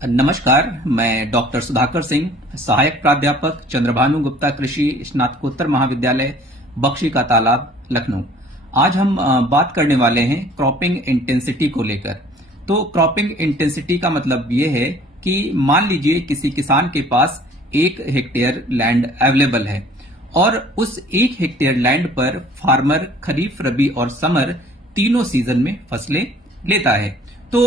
नमस्कार, मैं डॉक्टर सुधाकर सिंह, सहायक प्राध्यापक चंद्रभानु गुप्ता कृषि स्नातकोत्तर महाविद्यालय बख्शी का तालाब, लखनऊ। आज हम बात करने वाले हैं क्रॉपिंग इंटेंसिटी को लेकर। तो क्रॉपिंग इंटेंसिटी का मतलब ये है कि मान लीजिए किसी किसान के पास 1 हेक्टेयर लैंड अवेलेबल है और उस 1 हेक्टेयर लैंड पर फार्मर खरीफ, रबी और समर तीनों सीजन में फसलें लेता है। तो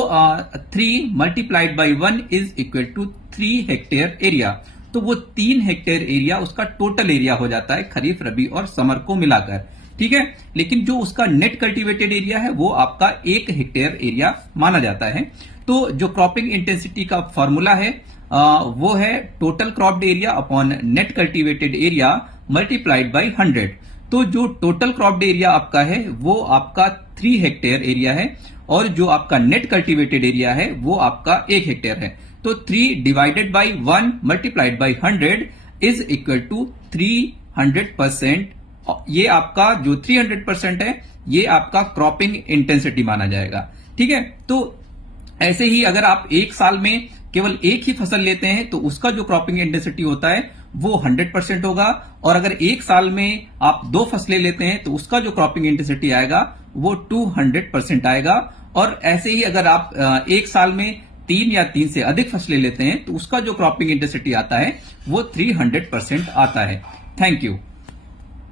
3 multiplied by 1 is equal to 3 hectare area. तो वो 3 हेक्टेयर एरिया उसका टोटल एरिया हो जाता है खरीफ, रबी और समर को मिलाकर। ठीक है, लेकिन जो उसका नेट कल्टीवेटेड एरिया है वो आपका 1 हेक्टेयर एरिया माना जाता है। तो जो क्रॉपिंग इंटेंसिटी का फॉर्मूला है वो है total cropped area upon net cultivated area multiplied by 100। तो जो टोटल क्रॉप्ड एरिया आपका है वो आपका 3 हेक्टेयर एरिया है और जो आपका नेट कल्टीवेटेड एरिया है वो आपका 1 हेक्टेयर है। तो 3 divided by 1 multiplied by 100 is equal to 300%। ये आपका जो 300% है ये आपका क्रॉपिंग इंटेंसिटी माना जाएगा। ठीक है, तो ऐसे ही अगर आप एक साल में केवल एक ही फसल लेते हैं तो उसका जो क्रॉपिंग इंटेंसिटी होता है वो 100% होगा, और अगर एक साल में आप 2 फसलें लेते हैं तो उसका जो क्रॉपिंग इंटेंसिटी आएगा वो 200% आएगा। और ऐसे ही अगर आप एक साल में 3 या 3 से अधिक फसलें लेते हैं तो उसका जो क्रॉपिंग इंटेंसिटी आता है वो 300% आता है। Thank you.